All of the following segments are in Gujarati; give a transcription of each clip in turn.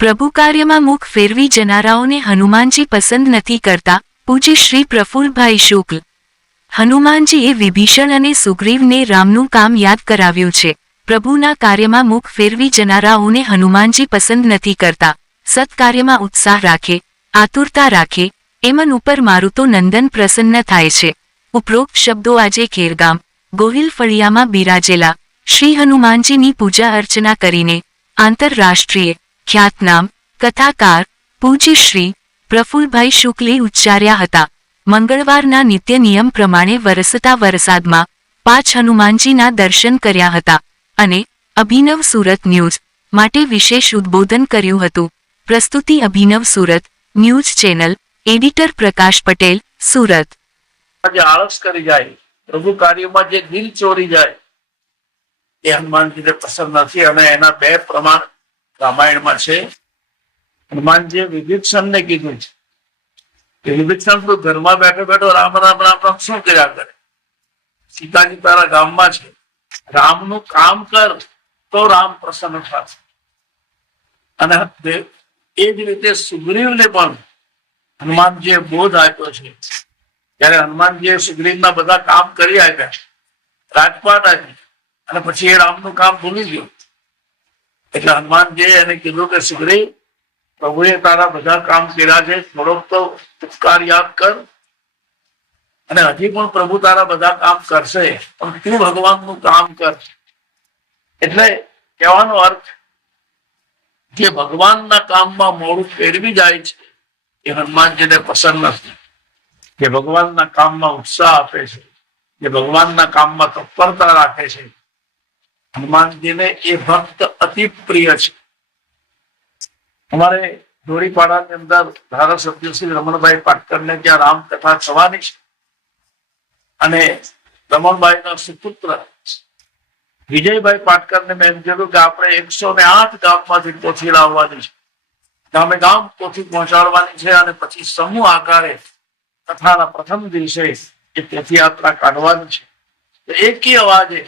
પ્રભુ કાર્યમાં મુખ ફેરવી જનારાઓને હનુમાનજી પસંદ નથી કરતા. પૂજ્ય શ્રી પ્રફુલ્લભાઈ શુક્લ. હનુમાનજીએ વિભીષણ અને સુગ્રીવને રામનું કામ યાદ કરાવ્યું છે. પ્રભુના કાર્યમાં મુખ ફેરવી જનારાઓને હનુમાનજી પસંદ નથી કરતા. સત્કાર્યમાં ઉત્સાહ રાખે, આતુરતા રાખે, એમન ઉપર મારું તો નંદન પ્રસન્ન થાય છે. ઉપરોક્ત શબ્દો આજે ખેરગામ, ગોહિલ ફળિયામાં બિરાજેલા શ્રી હનુમાનજીની પૂજા અર્ચના કરીને આંતરરાષ્ટ્રીય ખ્યાતનામ કથાકાર પૂજ્ય શ્રી પ્રફુલ્લભાઈ શુક્લે ઉચ્ચાર્યા હતા. મંગળવારના નિત્ય નિયમ પ્રમાણે વરસતા વરસાદમાં 5 હનુમાનજીના દર્શન કર્યા હતા અને અભિનવ સુરત ન્યૂઝ માટે વિશેષ ઉદ્બોધન કર્યું હતું. પ્રસ્તુતિ અભિનવ સુરત ન્યૂઝ ચેનલ. એડિટર પ્રકાશ પટેલ, સુરત. જે આળસ કરી જાય, પ્રભુ કાર્યમાં જે દિલ ચોરી જાય, એ હનુમાનજીને પસંદ નથી. અને એના 2 પ્રમાણ રામાયણમાં છે. હનુમાનજીએ વિભીષણને કીધું છે કે વિભીષણ તું ઘરમાં બેઠો બેઠો રામ રામ રામ રામ શું કર્યા કરે? સીતાજી તારા ગામમાં છે, રામનું કામ કર તો રામ પ્રસન્ન થશે. અને એ જ રીતે સુગ્રીવને પણ હનુમાનજીએ બોધ આપ્યો છે. ત્યારે હનુમાનજીએ સુગ્રીવના બધા કામ કરી આપ્યા, રાજપાટ આપી, અને પછી એ રામનું કામ ભૂલી ગયો. એટલે હનુમાનજીએ એને કીધું કે સુગ્રીવ, પ્રભુએ તારા બધા કામ કર્યા છે, થોડોક તો ઉપકાર યાદ કર. અને હજી પણ પ્રભુ તારા બધા કામ કરશે, પણ તું ભગવાનનું કામ કર. એટલે કહેવાનો અર્થ, જે ભગવાનના કામમાં મોડું ફેરવી જાય છે એ હનુમાનજીને પસંદ નથી. જે ભગવાનના કામમાં ઉત્સાહ આપે છે, જે ભગવાનના કામમાં તત્પરતા રાખે છે, હનુમાનજીને એ ભક્ત અતિ પ્રિય છે. અમારે ધોળીપાડાની અંદર ધારાસભ્ય શ્રી રમણભાઈ પાટકરને ત્યાં રામકથા થવાની છે. અને રમણભાઈના સુપુત્ર વિજયભાઈ પાટકરને મેં એમ કીધું કે આપણે 108 ગામમાંથી પોથી લાવવાની છે, ગામે ગામ પોથી પહોંચાડવાની છે, અને પછી સમૂહ આકારે કથાના પ્રથમ દિવસે એ પોથયાત્રા કાઢવાની છે. તો એકી અવાજે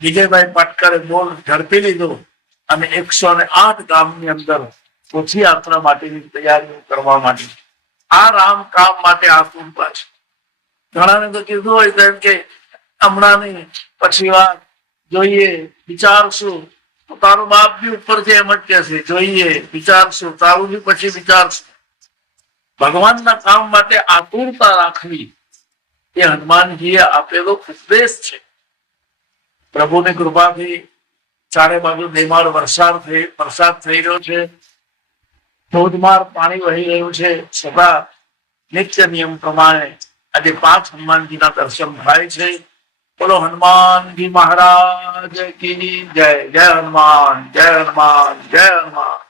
વિજયભાઈ પાટકરે બોલ ઝડપી લીધો અને 108 ગામની અંદર પોથયાત્રા માટેની તૈયારીઓ કરવા માંડી. આ રામ કામ માટે આતુરતા છે. ઘણાને તો કીધું હોય તો એમ કે હમણાં નહીં, પછી વાત જોઈએ, વિચારશું. તો તારું બાપ બી ઉપરથી એમ જ કે છે, જોઈએ, વિચારશું. તારું બી પછી વિચારશું. ભગવાનના કામ માટે આતુરતા રાખવી એ હનુમાનજીએ આપેલો ઉપદેશ છે. પ્રભુની કૃપાથી ચારે બાજુ ધીમાળ વરસાદ થઈ રહ્યો છે, ધોધમાર પાણી વહી રહ્યું છે. છતાં નિત્ય નિયમ પ્રમાણે આજે 5 હનુમાનજીના દર્શન થાય છે. બોલો હનુમાનજી મહારાજ કી જય. જય હનુમાન, જય હનુમાન, જય હનુમાન.